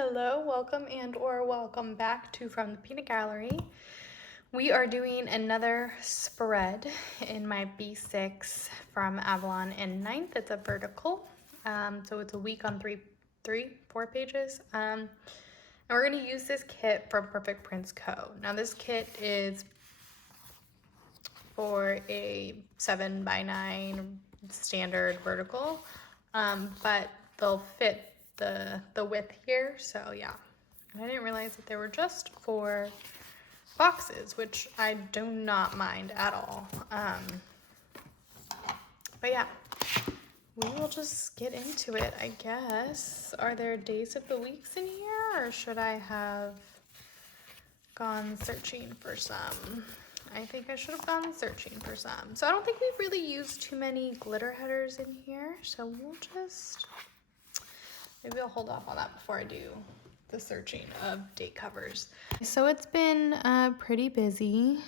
Hello, welcome or welcome back to From the Peanut Gallery. We are doing another spread in my B6 from Avalon in 9th. It's a vertical, so it's a week on four pages. And we're going to use this kit from Perfect Prints Co. Now this kit is for a 7x9 standard vertical, but they'll fit the width here, so yeah. And I didn't realize that they were just for boxes, which I do not mind at all. But yeah, we will just get into it, I guess. Are there days of the weeks in here, or should I have gone searching for some? I think I should have gone searching for some. So I don't think we've really used too many glitter headers in here, so we'll just, maybe I'll hold off on that before I do the searching of date covers. So it's been pretty busy.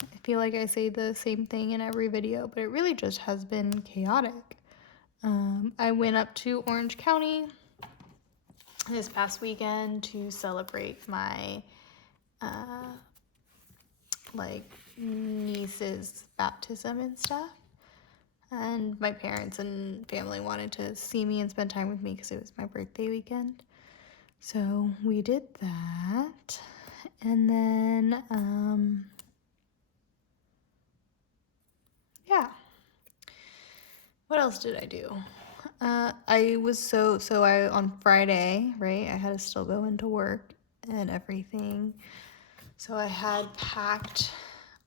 I feel like I say the same thing in every video, but it really just has been chaotic. I went up to Orange County this past weekend to celebrate my niece's baptism and stuff. And my parents and family wanted to see me and spend time with me because it was my birthday weekend. So we did that. And then, yeah. What else did I do? I was on Friday, right? I had to still go into work and everything. So I had packed,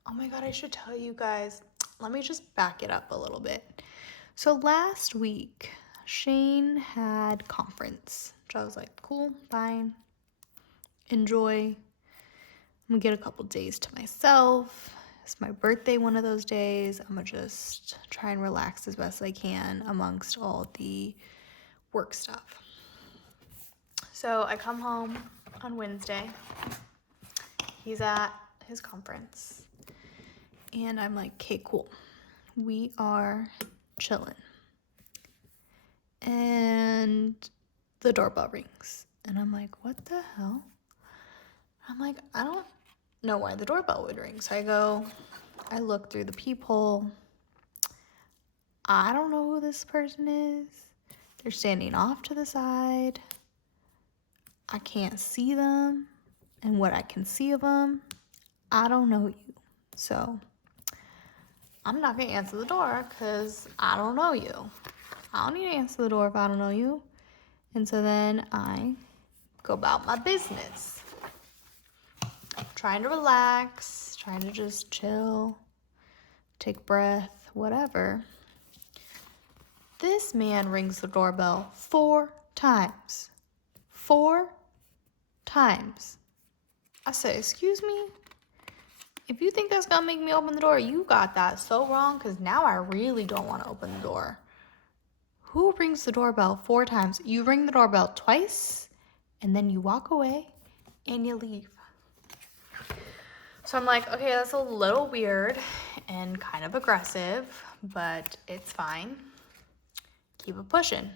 oh my God, I should tell you guys. Let me just back it up a little bit. So last week, Shane had conference, which I was like, cool, fine, enjoy. I'm gonna get a couple days to myself. It's my birthday one of those days. I'm gonna just try and relax as best I can amongst all the work stuff. So I come home on Wednesday. He's at his conference. And I'm like, okay, cool. We are chilling. And the doorbell rings. And I'm like, what the hell? I'm like, I don't know why the doorbell would ring. So I look through the peephole. I don't know who this person is. They're standing off to the side. I can't see them. And what I can see of them, I don't know you. So I'm not gonna answer the door because I don't know you. I don't need to answer the door if I don't know you. And so then I go about my business. Trying to relax, trying to just chill, take breath, whatever. This man rings the doorbell 4 times. 4 times. I said, excuse me? If you think that's gonna make me open the door, you got that so wrong, because now I really don't want to open the door. Who rings the doorbell 4 times? You ring the doorbell twice, and then you walk away, and you leave. So I'm like, okay, that's a little weird and kind of aggressive, but it's fine. Keep it pushing.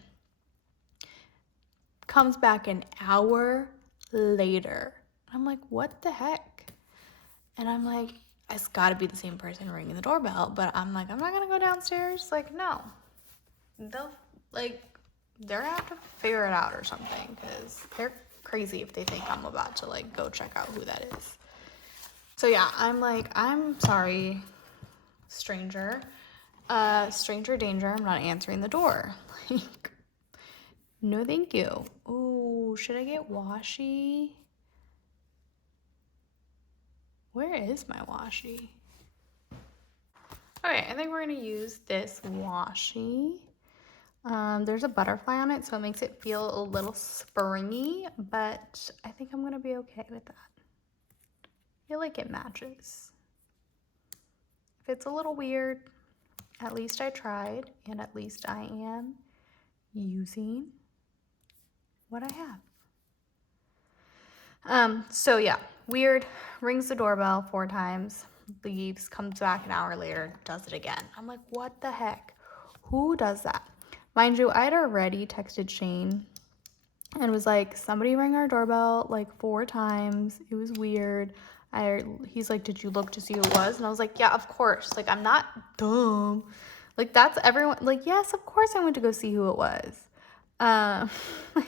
Comes back an hour later. I'm like, what the heck? And I'm like, it's gotta be the same person ringing the doorbell, but I'm like, I'm not gonna go downstairs. Like, no. They're gonna have to figure it out or something, because they're crazy if they think I'm about to go check out who that is. So yeah, I'm like, I'm sorry, stranger. Stranger danger, I'm not answering the door. Like, no thank you. Ooh, should I get washi? Where is my washi? Okay, I think we're gonna use this washi. There's a butterfly on it, so it makes it feel a little springy, but I think I'm gonna be okay with that. I feel like it matches. If it's a little weird, at least I tried, and at least I am using what I have. So yeah, weird, rings the doorbell 4 times, leaves, comes back an hour later, does it again. I'm like, what the heck? Who does that? Mind you, I had already texted Shane and was like, somebody rang our doorbell like 4 times. It was weird. He's like, did you look to see who it was? And I was like, yeah, of course. Like, I'm not dumb. Like, that's everyone. Like, yes, of course I went to go see who it was. Like, what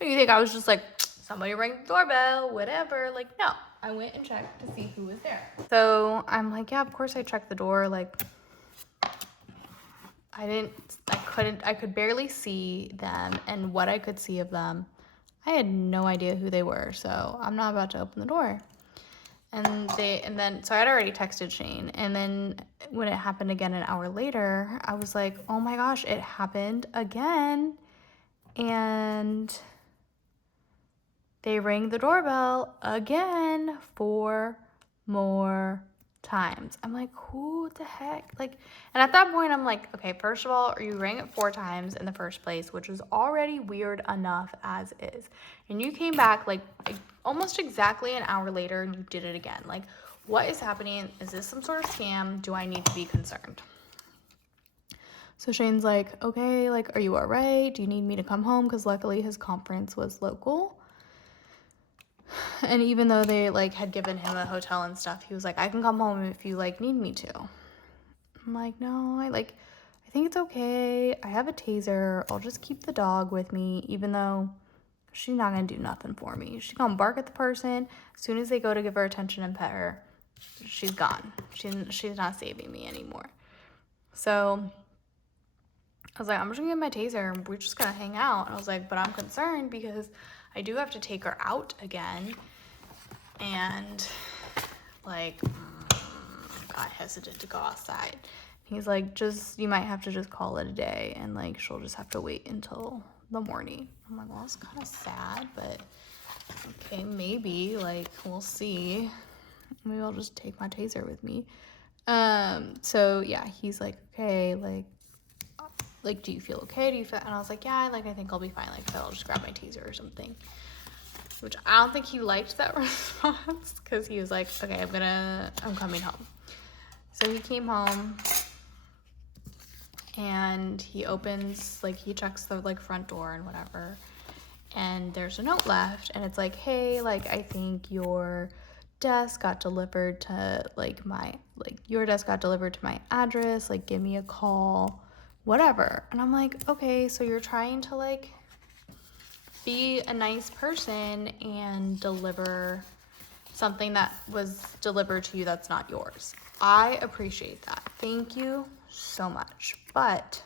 do you think? I was just like, somebody rang the doorbell, whatever. Like, no, I went and checked to see who was there. So I'm like, yeah, of course I checked the door. Like, I could barely see them, and what I could see of them, I had no idea who they were, so I'm not about to open the door. So I had already texted Shane, and then when it happened again an hour later, I was like, oh my gosh, it happened again. And they rang the doorbell again 4 more times. I'm like, who the heck? Like, and at that point I'm like, okay, first of all, you rang it 4 times in the first place, which was already weird enough as is, and you came back like almost exactly an hour later and you did it again. Like, what is happening? Is this some sort of scam? Do I need to be concerned? So Shane's like, okay, like, are you all right? Do you need me to come home? Because luckily his conference was local. And even though they like had given him a hotel and stuff, he was like, I can come home if you like need me to. I'm like, no, I think it's okay. I have a taser. I'll just keep the dog with me, even though she's not gonna do nothing for me. She's gonna bark at the person. As soon as they go to give her attention and pet her, she's gone. She's not saving me anymore. So I was like, I'm just gonna get my taser and we're just gonna hang out. And I was like, but I'm concerned because I do have to take her out again. And like, got hesitant to go outside. He's like, you might have to just call it a day, and like she'll just have to wait until the morning. I'm like, well, it's kind of sad, but okay, maybe, like, we'll see. Maybe I'll just take my taser with me. So yeah, he's like, okay, like, do you feel okay? And I was like, yeah, like, I think I'll be fine. Like, I'll just grab my taser or something. Which I don't think he liked that response, because he was like, okay, I'm coming home. So he came home and he opens, like, he checks the like front door and whatever, and there's a note left, and it's like, hey, like, I think your desk got delivered to my address, like, give me a call, whatever. And I'm like, okay, so you're trying to like be a nice person and deliver something that was delivered to you that's not yours. I appreciate that. Thank you so much. But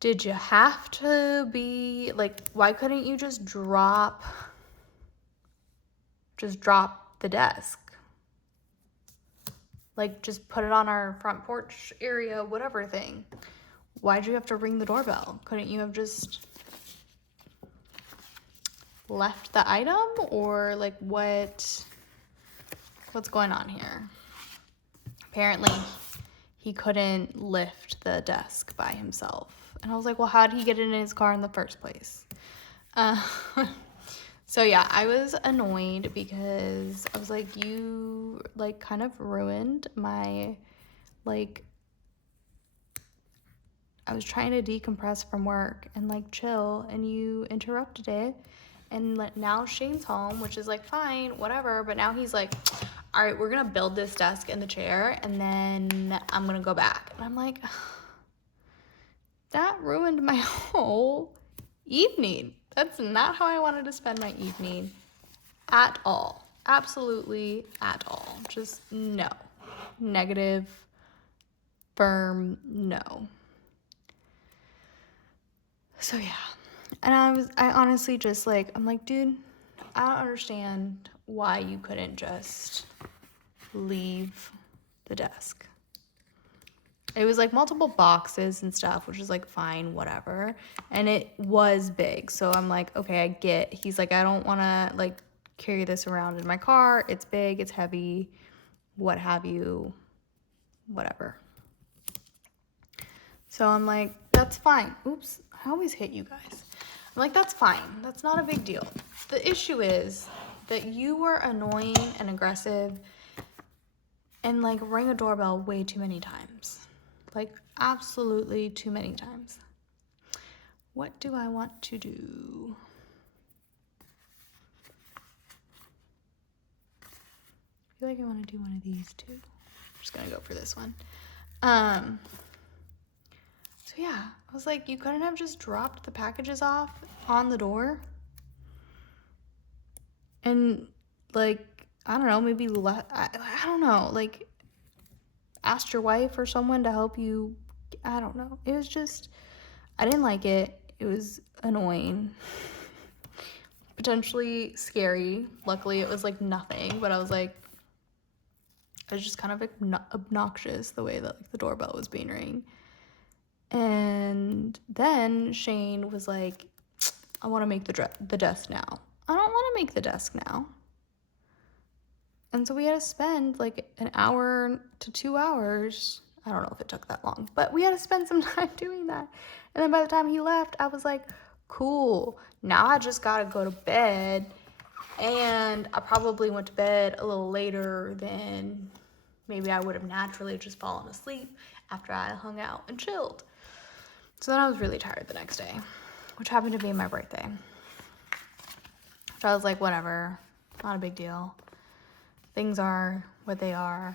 did you have to be like, why couldn't you just drop the desk? Like, just put it on our front porch area, whatever thing. Why'd you have to ring the doorbell? Couldn't you have just left the item? Or like, what's going on here? Apparently he couldn't lift the desk by himself. And I was like, well, how did he get it in his car in the first place? So yeah, I was annoyed because I was like, you like kind of ruined my, like, I was trying to decompress from work and like chill, and you interrupted it. And now Shane's home, which is like fine, whatever. But now he's like, all right, we're gonna build this desk and the chair, and then I'm gonna go back. And I'm like, that ruined my whole evening. That's not how I wanted to spend my evening at all. Absolutely at all. Just no. Negative, firm, no. So yeah. And I honestly just like, I'm like, dude, I don't understand why you couldn't just leave the desk. It was like multiple boxes and stuff, which is like fine, whatever. And it was big. So I'm like, okay, I get. He's like, I don't want to like carry this around in my car. It's big, it's heavy, what have you, whatever. So I'm like, that's fine. Oops, I always hit you guys. I'm like, that's fine. That's not a big deal. The issue is that you were annoying and aggressive and like rang a doorbell way too many times. Like, absolutely too many times. What do I want to do? I feel like I want to do one of these too. I'm just gonna go for this one. So yeah, I was like, you couldn't have just dropped the packages off on the door? And like, I don't know, maybe I don't know, like asked your wife or someone to help you. I don't know. It was just, I didn't like it. It was annoying. Potentially scary. Luckily, it was like nothing, but I was just kind of obnoxious the way that like the doorbell was being ring. And then Shane was like, I want to make the desk now. I don't want to make the desk now. And so we had to spend like an hour to 2 hours. I don't know if it took that long, but we had to spend some time doing that. And then by the time he left, I was like, cool. Now I just got to go to bed. And I probably went to bed a little later than maybe I would have naturally just fallen asleep after I hung out and chilled. So then I was really tired the next day, which happened to be my birthday. So I was like, whatever, not a big deal. Things are what they are.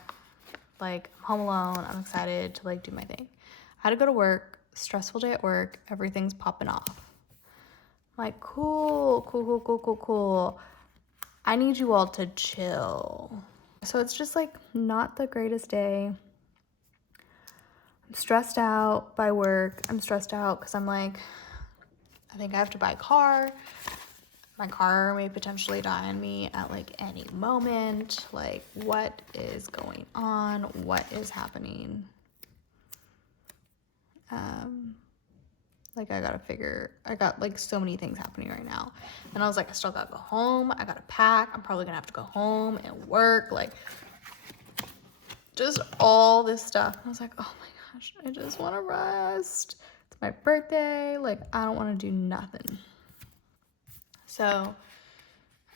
Like, I'm home alone. I'm excited to like do my thing. I had to go to work, stressful day at work. Everything's popping off. I'm like, cool. I need you all to chill. So it's just like not the greatest day. I'm stressed out by work. I'm stressed out because I'm like, I think I have to buy a car. My car may potentially die on me at like any moment. Like, what is going on? What is happening? Like, I got like so many things happening right now. And I was like, I still gotta go home. I gotta pack. I'm probably gonna have to go home and work. Like, just all this stuff. I was like, oh my gosh, I just wanna rest. It's my birthday. Like, I don't wanna do nothing. So,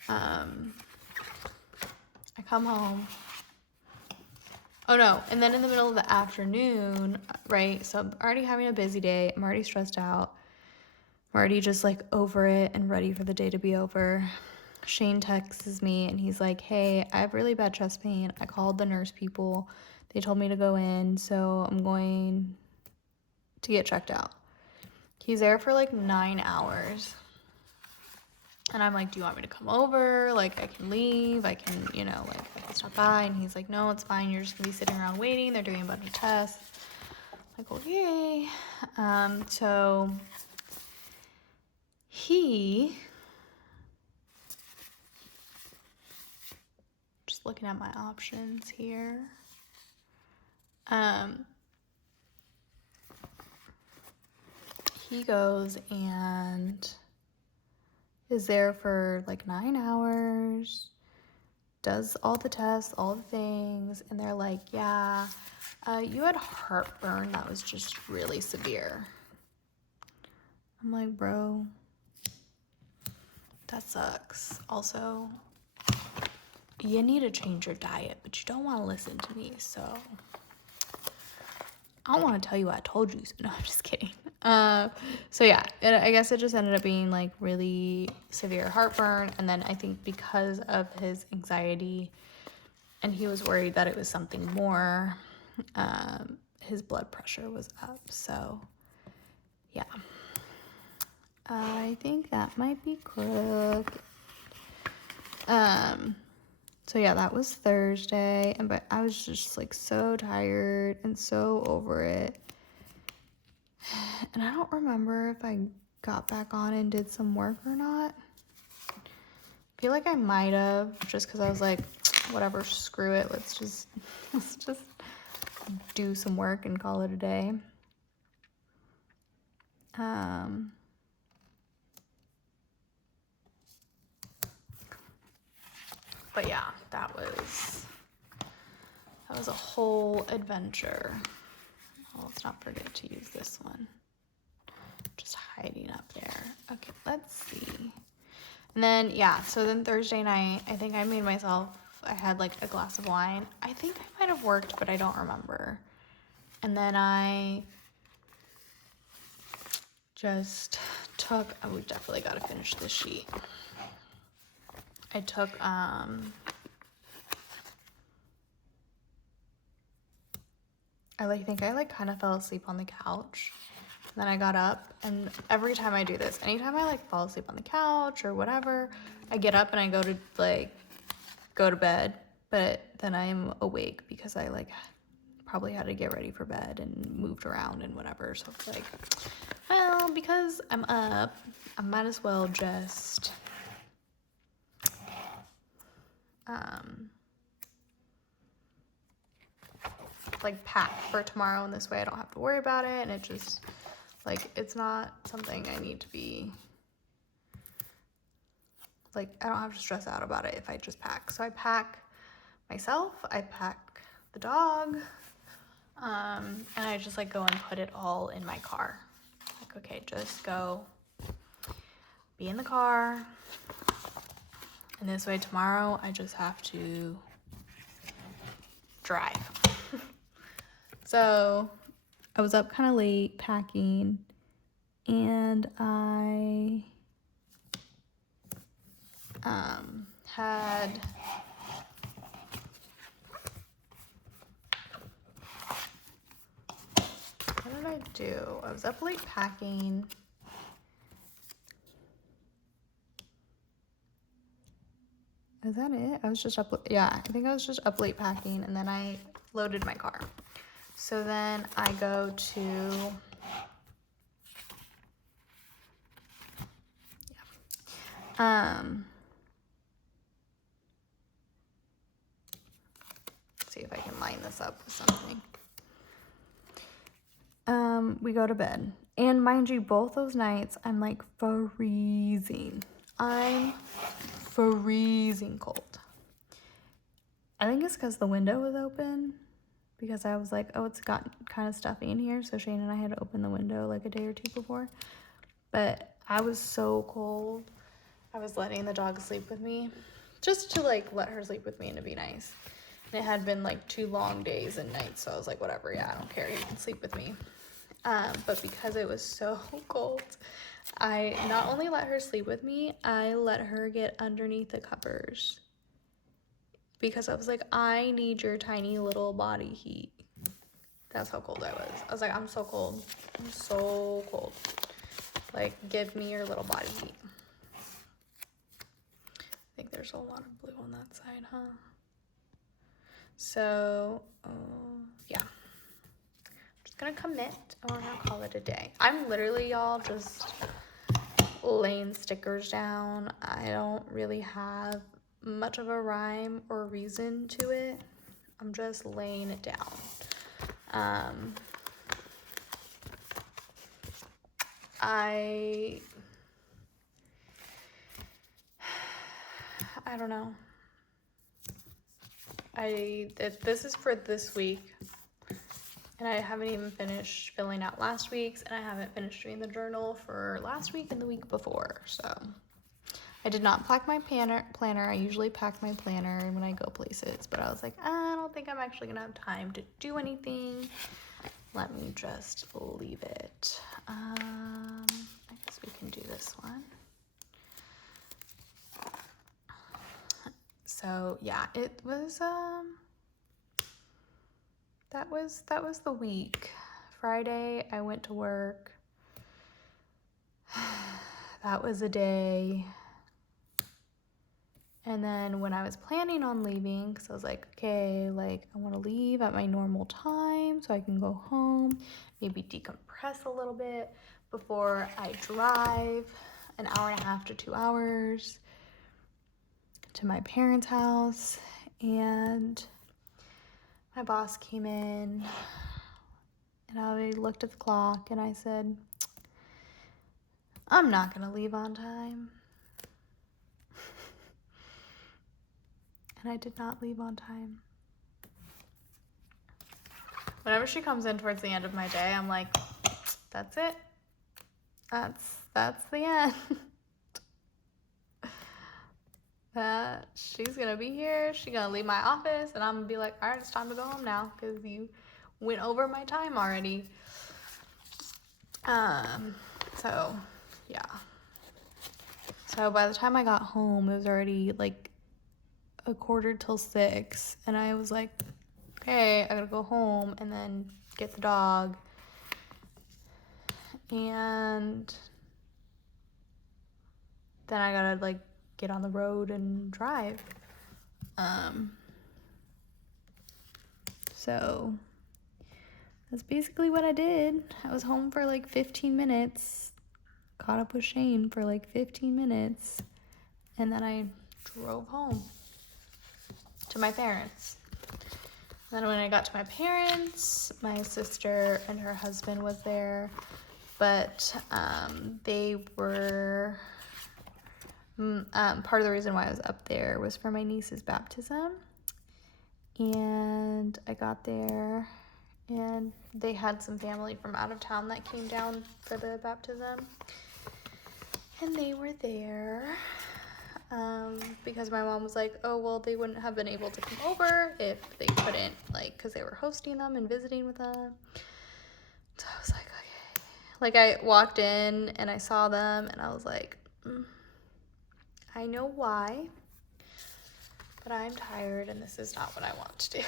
I come home. Oh no, and then in the middle of the afternoon, right? So I'm already having a busy day. I'm already stressed out. I'm already just like over it and ready for the day to be over. Shane texts me and he's like, hey, I have really bad chest pain. I called the nurse people. They told me to go in, so I'm going to get checked out. He's there for like 9 hours. And I'm like, do you want me to come over? Like, I can leave. I can, like, I can stop by. And he's like, no, it's fine. You're just going to be sitting around waiting. They're doing a bunch of tests. I'm like, okay. So he, just looking at my options here. He goes and is there for like 9 hours, does all the tests, all the things, and they're like, yeah, you had heartburn that was just really severe. I'm like, bro, that sucks. Also, you need to change your diet, but you don't want to listen to me, so I don't want to tell you I told you so. No, I'm just kidding. So yeah, I guess it just ended up being like really severe heartburn. And then I think because of his anxiety and he was worried that it was something more, his blood pressure was up. So yeah, I think that might be crooked. So yeah, that was Thursday, but I was just like so tired and so over it. And I don't remember if I got back on and did some work or not. I feel like I might have, just because I was like, whatever, screw it. Let's just do some work and call it a day. But yeah, that was a whole adventure. Oh, let's not forget to use this one. Just hiding up there. Okay, let's see. And then, yeah, so then Thursday night, I think I had like a glass of wine. I think I might have worked, but I don't remember. And then I just we definitely got to finish this sheet. I took, I think I kind of fell asleep on the couch. Then I got up, and every time I do this, anytime I fall asleep on the couch or whatever, I get up and I go to bed, but then I am awake because I probably had to get ready for bed and moved around and whatever. So it's well, because I'm up, I might as well just pack for tomorrow, and this way I don't have to worry about it, and it just it's not something I need to be I don't have to stress out about it if I just pack. So I pack myself, I pack the dog, and I just go and put it all in my car. Okay, just go be in the car, and this way tomorrow I just have to drive. So I was up kind of late packing, and I had what did I do? I was up late packing. Is that it? I was just up, yeah, I think I was just up late packing, and then I loaded my car. So then I go to, let's see if I can line this up with something. We go to bed, and mind you, both those nights I'm freezing. I'm freezing cold. I think it's because the window was open, because I was oh, it's got kind of stuffy in here, so Shane and I had to open the window a day or two before. But I was so cold. I was letting the dog sleep with me, just to let her sleep with me and to be nice. And it had been 2 long days and nights, so I was whatever, yeah, I don't care, you can sleep with me. But because it was so cold, I not only let her sleep with me, I let her get underneath the covers. Because I was I need your tiny little body heat. That's how cold I was. I was I'm so cold. I'm so cold. Give me your little body heat. I think there's a lot of blue on that side, huh? So, yeah. I'm just gonna commit, and we're gonna call it a day. I'm literally, y'all, just laying stickers down. I don't really have much of a rhyme or reason to it. I'm just laying it down. I don't know. This is for this week, and I haven't even finished filling out last week's, and I haven't finished doing the journal for last week and the week before. So I did not pack my planner. I usually pack my planner when I go places, but I was I don't think I'm actually gonna have time to do anything. Let me just leave it. I guess we can do this one. So yeah, it was that was the week. Friday I went to work. That was a day. And then when I was planning on leaving, because I was okay, I want to leave at my normal time so I can go home, maybe decompress a little bit before I drive an hour and a half to 2 hours to my parents' house. And my boss came in, and I looked at the clock, and I said, I'm not going to leave on time. And I did not leave on time. Whenever she comes in towards the end of my day, I'm that's it. That's the end. That she's gonna be here, she's gonna leave my office, and I'm gonna be all right, it's time to go home now, because you went over my time already. So yeah. So by the time I got home, it was already like 5:45, and I was like, okay, I gotta go home and then get the dog. And then I gotta like get on the road and drive. So that's basically what I did. I was home for like 15 minutes, caught up with Shane for like 15 minutes, and then I drove home to my parents. Then when I got to my parents, my sister and her husband was there, but they were, part of the reason why I was up there was for my niece's baptism. And I got there, and they had some family from out of town that came down for the baptism. And they were there because my mom was like, oh, well, they wouldn't have been able to come over if they couldn't, like, because they were hosting them and visiting with them. So I was like, okay. Like, I walked in and I saw them, and I was like, I know why, but I'm tired and this is not what I want to do.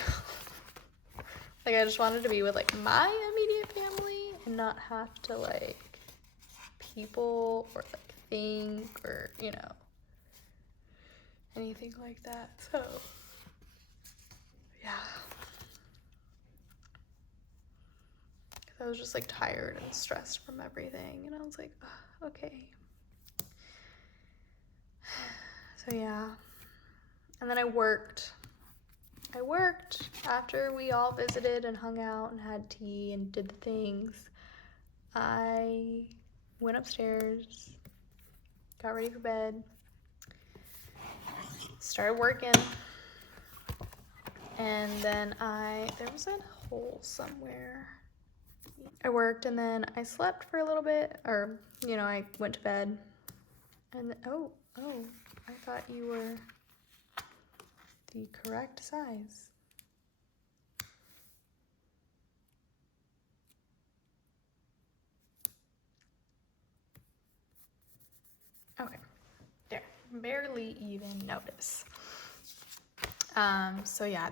Like, I just wanted to be with, like, my immediate family and not have to, like, people or, like, think or, you know, anything like that. So, yeah. Because I was just, like, tired and stressed from everything. And I was like, oh, okay. So, yeah. And then I worked after we all visited and hung out and had tea and did the things. I went upstairs, got ready for bed, started working, and then there was a hole somewhere. I worked, and then I slept for a little bit, or, you know, I went to bed, and oh, I thought you were the correct size. Okay, there, barely even notice. So yeah,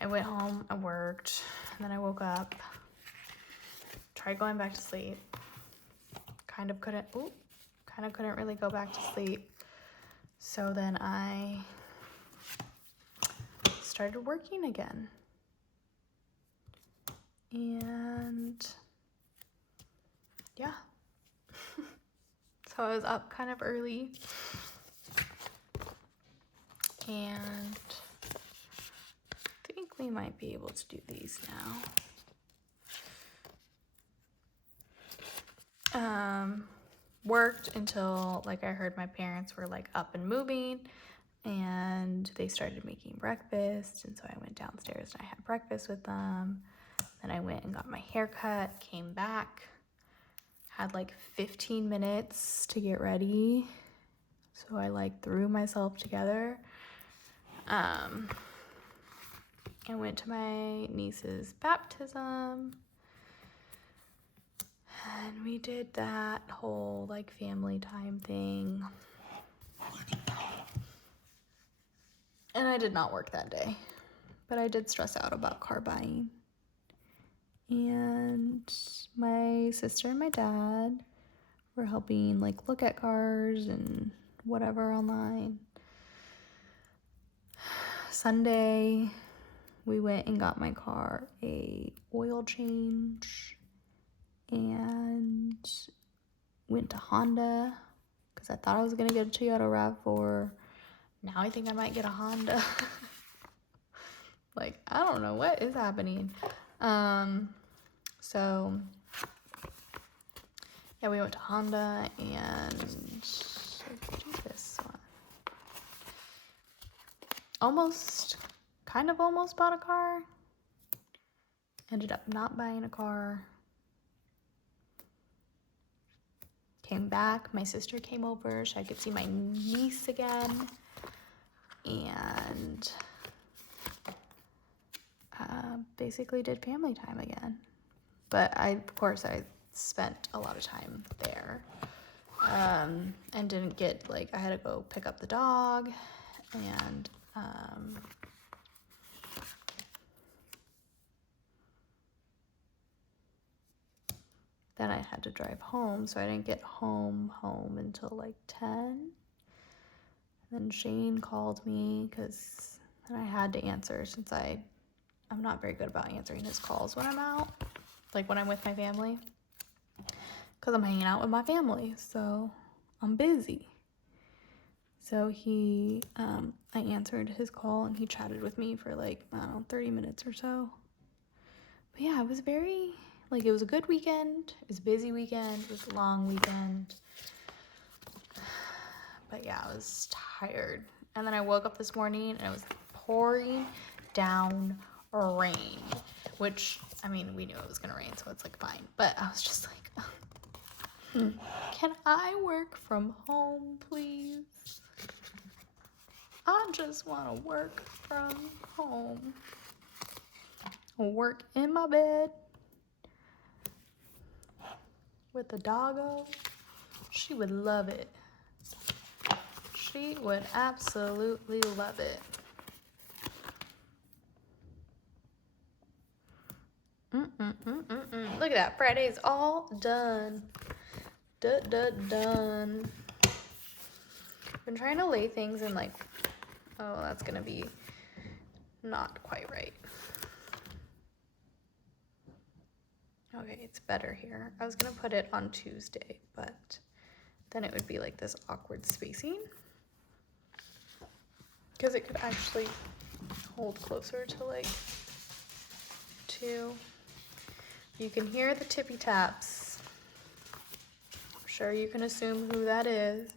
I went home, I worked, and then I woke up, tried going back to sleep, kind of couldn't really go back to sleep. So then I started working again. And yeah. So I was up kind of early. And I think we might be able to do these now. Worked until, like, I heard my parents were, like, up and moving, and they started making breakfast, and so I went downstairs and I had breakfast with them. Then I went and got my hair cut, came back, had like 15 minutes to get ready, so I like threw myself together. I went to my niece's baptism, and we did that whole like family time thing. And I did not work that day, but I did stress out about car buying. And my sister and my dad were helping like look at cars and whatever online. Sunday, we went and got my car a oil change and went to Honda because I thought I was gonna get a Toyota RAV4. Now I think I might get a Honda. Like, I don't know what is happening. So yeah, we went to Honda and let's do this one. Almost bought a car. Ended up not buying a car. Came back, my sister came over so I could see my niece again. And basically did family time again. But I spent a lot of time there. And didn't get, like, I had to go pick up the dog, and then I had to drive home, so I didn't get home until like 10. And then Shane called me because I had to answer, since I'm not very good about answering his calls when I'm out, like when I'm with my family, because I'm hanging out with my family, so I'm busy. So I answered his call, and he chatted with me for like, I don't know, 30 minutes or so. But yeah, it was very, like, it was a good weekend. It was a busy weekend. It was a long weekend. But yeah, I was tired. And then I woke up this morning, and it was pouring down rain, which, I mean, we knew it was going to rain, so it's like fine. But I was just like, can I work from home, please? I just want to work from home. Work in my bed with the doggo. She would love it. She would absolutely love it. Look at that. Friday's all done. Done. Been trying to lay things in, like, oh, that's gonna be not quite right. Okay, it's better here. I was gonna put it on Tuesday, but then it would be like this awkward spacing, because it could actually hold closer to like 2. You can hear the tippy taps. I'm sure you can assume who that is.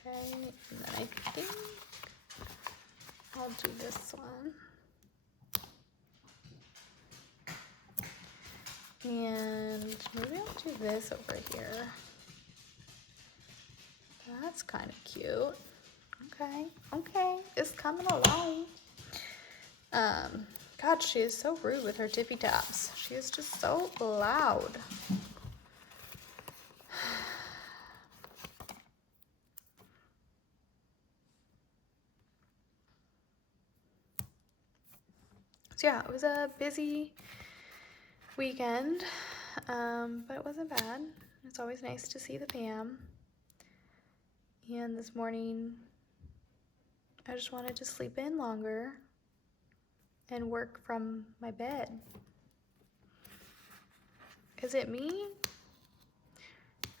Okay, and then I think I'll do this one. And maybe I'll do this over here. That's kind of cute. Okay, it's coming along. God, she is so rude with her tippy taps. She is just so loud. So yeah, it was a busy weekend, but it wasn't bad. It's always nice to see the fam. And this morning, I just wanted to sleep in longer and work from my bed. Is it me?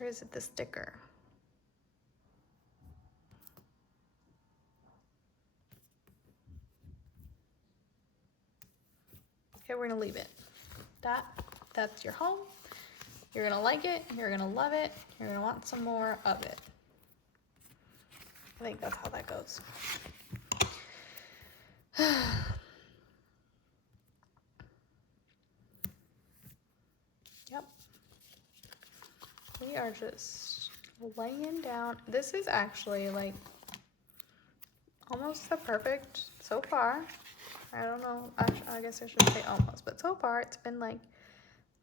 Or is it the sticker? Okay, we're gonna leave it. That's your home. You're gonna like it, you're gonna love it, you're gonna want some more of it. I think that's how that goes. Yep. We are just laying down. This is actually like almost the perfect, so far. I don't know, I guess I should say almost, but so far it's been like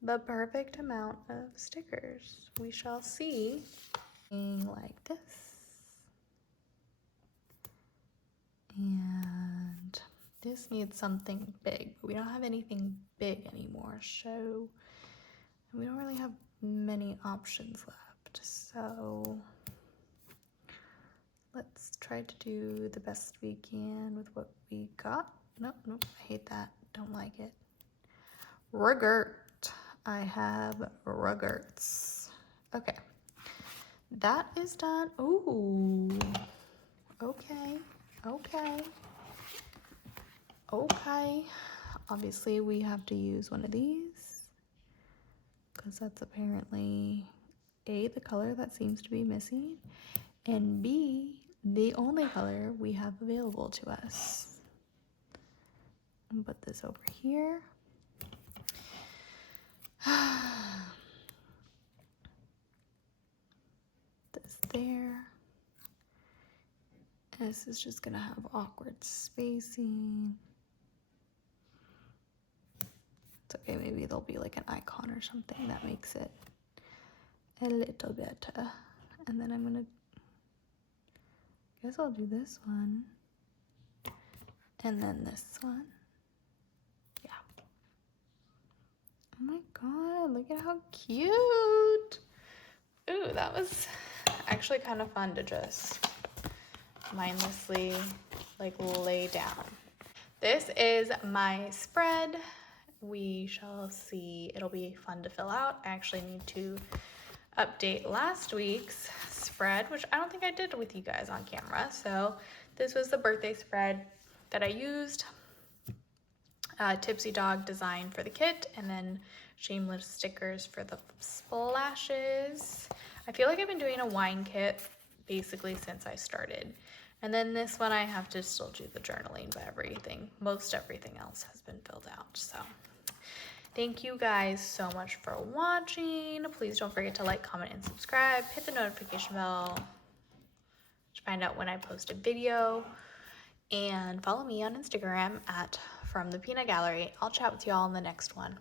the perfect amount of stickers. We shall see. Like this. And this needs something big, but we don't have anything big anymore, so we don't really have many options left. So let's try to do the best we can with what we got. Nope, I hate that. Don't like it. Regret. I have regrets. Okay. That is done. Ooh. Okay. Obviously, we have to use one of these because that's apparently A, the color that seems to be missing, and B, the only color we have available to us. I'll put this over here. This there. This is just gonna have awkward spacing. say maybe there'll be like an icon or something that makes it a little better. And then I'm gonna, guess I'll do this one. And then this one. Yeah. Oh my god, look at how cute. Ooh, that was actually kind of fun to just mindlessly like lay down. This is my spread. We shall see. It'll be fun to fill out. I actually need to update last week's spread, which I don't think I did with you guys on camera. So this was the birthday spread that I used. Tipsy Dog design for the kit, and then Shameless stickers for the splashes. I feel like I've been doing a wine kit basically since I started. And then this one I have to still do the journaling, but most everything else has been filled out. So thank you guys so much for watching. Please don't forget to like, comment, and subscribe. Hit the notification bell to find out when I post a video. And follow me on Instagram at From the Peanut Gallery. I'll chat with y'all in the next one.